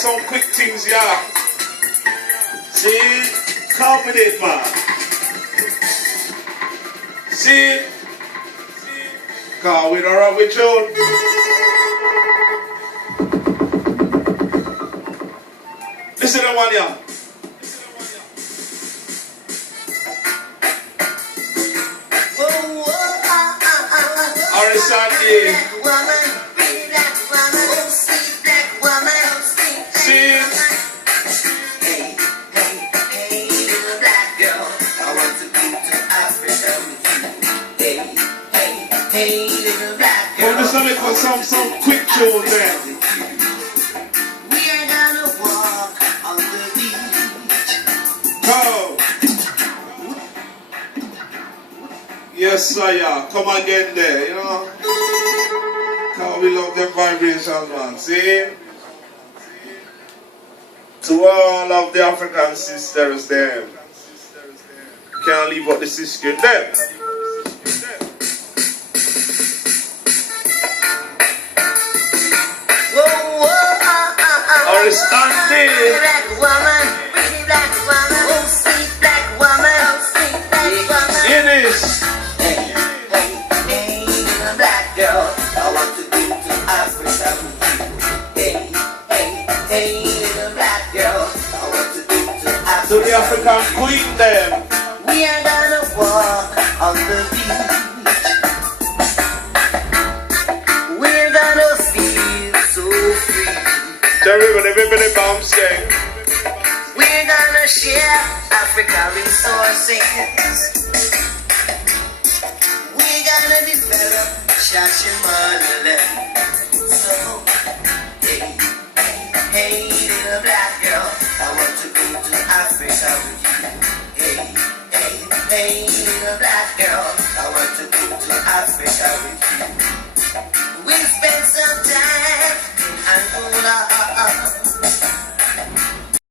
some quick things, yeah. See? Come with it, man. See? Cause we don't run with you. Listen to one, yeah. Sunday. Some quick tune there. We're gonna walk on the beach. Oh. Yes, sire. Come again there, you know. Cause we love them vibrations, man. See? To all of the African sisters there. Can't leave out the sister there. Black woman, pretty black woman, oh sweet black woman, oh sweet black woman. It is. Hey, hey, hey, little black girl, I want to go to Africa with you. Hey, hey, hey, little black girl, I want to go to Africa. To the African queen there. We are gonna walk on the beach. We're gonna feel so free. The river, the bomb gang. We're gonna share Africa resources. We're gonna develop Shashamanaland. So, hey, hey, little black girl, I want to go to Africa with you. Hey, hey, hey, little black girl, I want to go to Africa with you. We'll spend some time in Angola.